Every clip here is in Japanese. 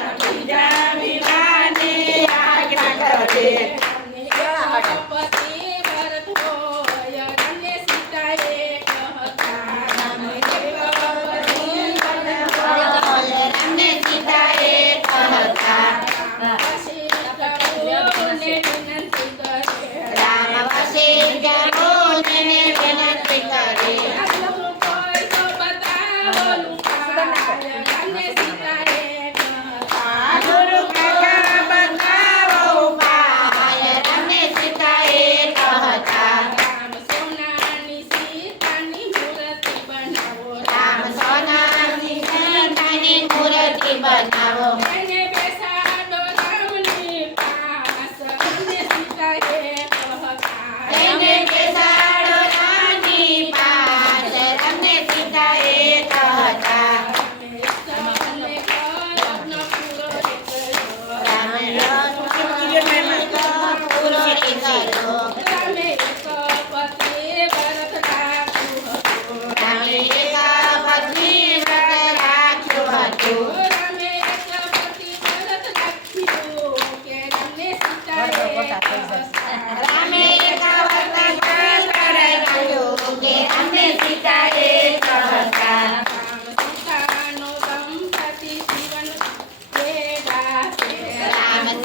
な。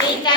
Mónica